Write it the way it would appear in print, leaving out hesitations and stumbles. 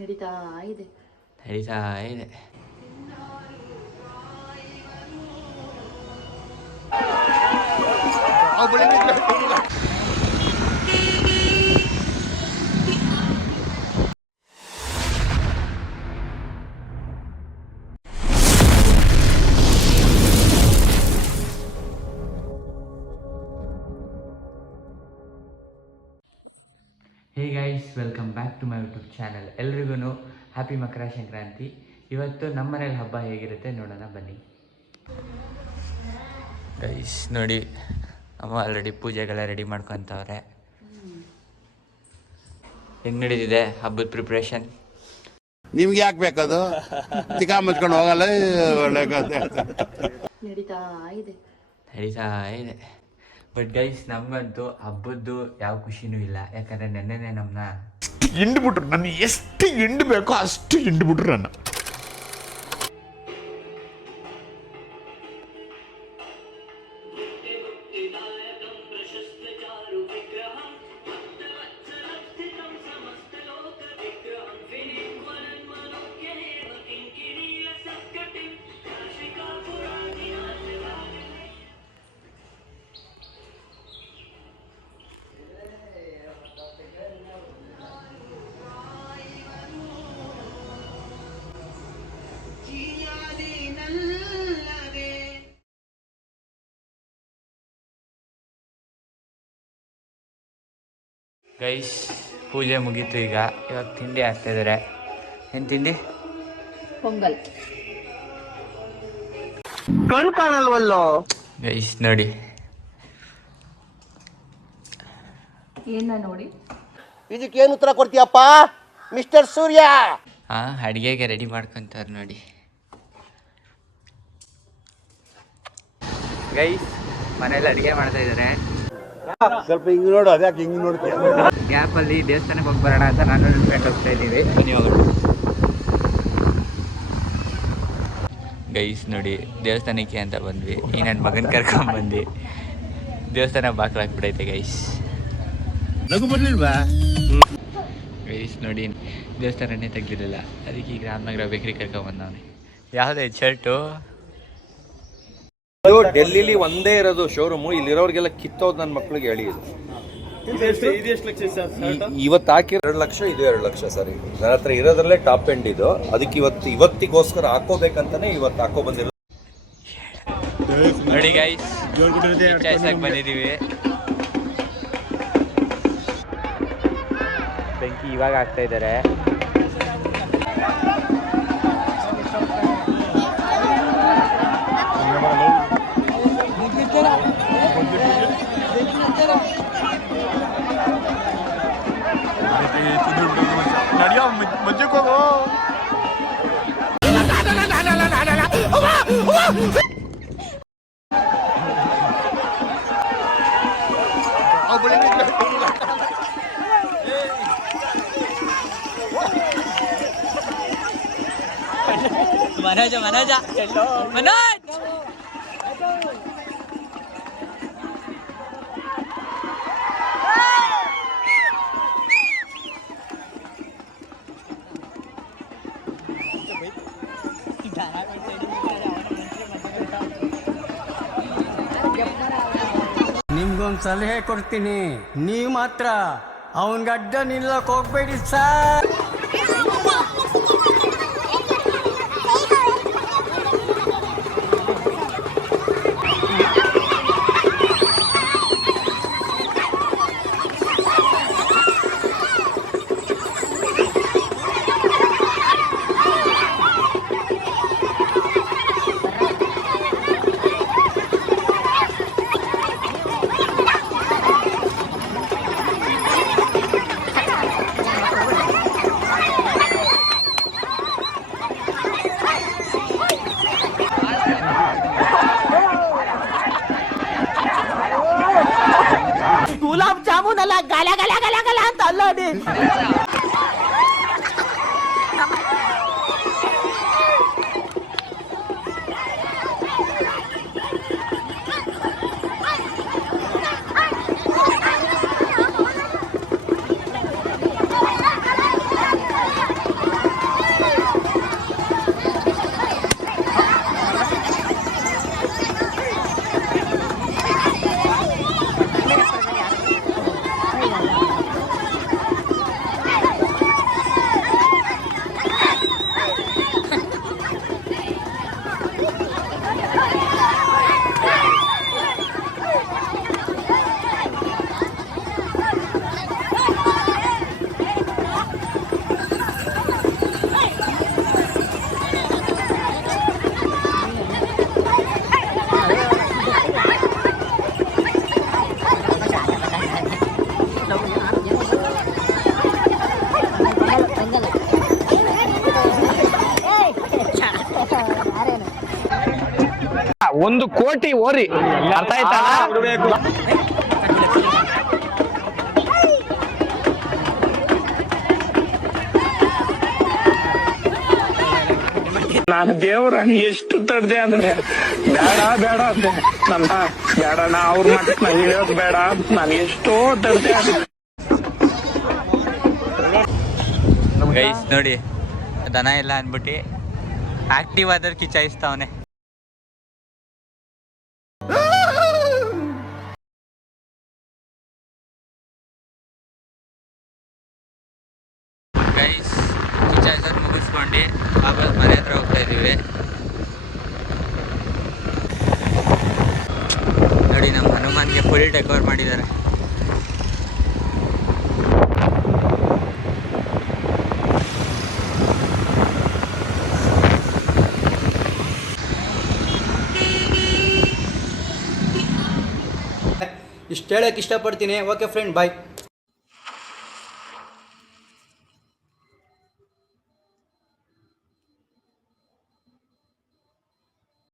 ನಡೀತಾ ಇದೆ. ಹೇ guys, welcome back to my YouTube channel. ಎಲ್ರಿಗೂ ಹ್ಯಾಪಿ ಮಕರ ಸಂಕ್ರಾಂತಿ. ಇವತ್ತು ನಮ್ಮ ಮನೇಲಿ ಹಬ್ಬ ಹೇಗಿರುತ್ತೆ ನೋಡೋಣ ಬನ್ನಿ. ಗೈಸ್ ನೋಡಿ, ಅಮ್ಮ ಆಲ್ರೆಡಿ ಪೂಜೆಗೆಲ್ಲ ರೆಡಿ ಮಾಡ್ಕೊತವ್ರೆ. ಹೆಂಗೆ ನಡೀತಿದೆ ಹಬ್ಬದ ಪ್ರಿಪ್ರೇಷನ್? ನಿಮ್ಗೆ ಯಾಕೆ ಬೇಕದು? ಚಿಕ್ಕ ಮುಚ್ಕೊಂಡು ಹೋಗಲ್ಲ. ನಡೀತಾ ಇದೆ. ಬಟ್ ಗೈಸ್, ನಮಗಂತೂ ಹಬ್ಬದ್ದು ಯಾವ ಖುಷಿನೂ ಇಲ್ಲ. ಯಾಕಂದರೆ ನೆನ್ನೆನೇ ನಮ್ಮನ್ನ ಹಿಂಡ್ಬಿಟ್ರು. ನನ್ನ ಎಷ್ಟು ಹಿಂಡ್ಬೇಕೋ ಅಷ್ಟು ಹಿಂಡ್ಬಿಟ್ರು ನನ್ನ. ಗೈಸ್, ಪೂಜೆ ಮುಗೀತು. ಇವಾಗ ತಿಂಡಿ ಹಾಕ್ತಾಯಿದ್ದಾರೆ. ಏನು ತಿಂಡಿ? ಪೊಂಗಲ್. ಕಣ್ ಕಾಣಲ್ವಲ್ಲೋ ಗೈಸ್ ನೋಡಿ, ಏನ ನೋಡಿ. ಇದಕ್ಕೇನು ಉತ್ತರ ಕೊಡ್ತೀಯಪ್ಪ ಮಿಸ್ಟರ್ ಸೂರ್ಯ? ಅಡುಗೆಗೆ ರೆಡಿ ಮಾಡ್ಕೊತಾರೆ ನೋಡಿ. ಗೈಸ್, ಮನೇಲಿ ಅಡುಗೆ ಮಾಡ್ತಾ ಇದ್ದಾರೆ. ಸ್ವಲ್ಪ ಹಿಂಗ್ ನೋಡು, ಅದ್ಯಾಕೆ ಹಿಂಗ್ ನೋಡ್ತೀಯ? ಗ್ಯಾಪಲ್ಲಿ ದೇವಸ್ಥಾನಕ್ಕೆ ಹೋಗಿ ಬರೋಣ ಅಂತ ನಾನು ಫ್ರೆಂಡ್ ಹೋಗ್ತಾ ಇದ್ದೀವಿ. ಗೈಸ್ ನೋಡಿ, ದೇವಸ್ಥಾನಕ್ಕೆ ಅಂತ ಬಂದ್ವಿ. ಈ ನನ್ನ ಮಗನ ಕರ್ಕೊಂಡ್ಬಂದು ದೇವಸ್ಥಾನ ಬಾಕ್ಲು ಹಾಕ್ಬಿಡೈತೆ ಗೈಸ್. ನಗು ಬರ್ಲಿಲ್ವಾ? ಗೈಸ್ ನೋಡಿ, ದೇವಸ್ಥಾನನೇ ತೆಗ್ದಿರಲಿಲ್ಲ. ಅದಕ್ಕೆ ಈಗ ರಾಮನಗರ ಬೇಕ್ರಿ ಕರ್ಕೊಂಡ್ಬಂದವನೆ. ಯಾವುದೇ ಶರ್ಟು? ಡೆಲ್ಲಿಲಿ ಒಂದೇ ಇರೋದು ಶೋರೂಮು. ಇಲ್ಲಿರೋರಿಗೆಲ್ಲ ಕಿತ್ತೋದು ನನ್ನ ಮಕ್ಳಿಗೆ ಹೇಳಿ. ಇವತ್ತು ಹಾಕಿ 2 ಲಕ್ಷ, ಇದು 2 ಲಕ್ಷ ಸರ್. ನನ್ನ ಹತ್ರ ಇರೋದ್ರಲ್ಲೇ ಟಾಪ್ ಎಂಡ್ ಇದು. ಅದಕ್ಕೆ ಇವತ್ತಿಗೋಸ್ಕರ ಹಾಕೋಬೇಕಂತಾನೆ ಇವತ್ತು ಹಾಕೋ ಬಂದಿರೋದು ನೋಡಿ ಗೈಸ್. ಬಂದಿದ್ದೀವಿ. ಬೆಂಕಿ ಇವಾಗ ಹಾಕ್ತಾ ಇದ್ದಾರೆ. ಮನೋಜ ನಿಮ್ಗೊಂದು ಸಲಹೆ ಕೊಡ್ತೀನಿ. ನೀವು ಮಾತ್ರ ಅವನ್ ಗಡ್ಡ ನಿಲ್ಲಕ್ ಹೋಗ್ಬೇಡಿ ಸರ್. 1 ಕೋಟಿ ಓರಿ ಅರ್ಥ ಆಯ್ತಾ? ನಾನು ದೇವ್ರ ಎಷ್ಟು ತಡ್ದೆ ಅಂದ್ರೆ ಬೇಡ ಅಂದೆ ನನ್ನ ಬೇಡ, ನಾ ಅವ್ರ ಮಟ್ಟಕ್ಕೆ ನಾನು ಇಳಿಯೋದು ಬೇಡ, ನಾನು ಎಷ್ಟೋ ತಡ್ದೆ. ಗೈಸ್ ನೋಡಿ, ದನ ಇಲ್ಲ ಅಂದ್ಬಿಟ್ಟು ಆಕ್ಟಿವ್ ಆದ್ರೆ ಕಿಚಾಯಿಸ್ತಾವನೆ. ಗೈಸ್ ಕಿಚಾಯಿಸೋದು ಮುಗಿಸ್ಕೊಂಡು ವಾಪಸ್ ಮನೆ ಹತ್ರ ಹೋಗ್ತಾ ಇದೀವಿ. ನೋಡಿ ನಮ್ಮ ಹನುಮಾನ್ಗೆ ಫುಲ್ ಡೆಕೋರ್ ಮಾಡಿದ್ದಾರೆ. ಇಷ್ಟು ಹೇಳಕ್ಕೆ ಇಷ್ಟಪಡ್ತೀನಿ. ಓಕೆ ಫ್ರೆಂಡ್, ಬಾಯ್.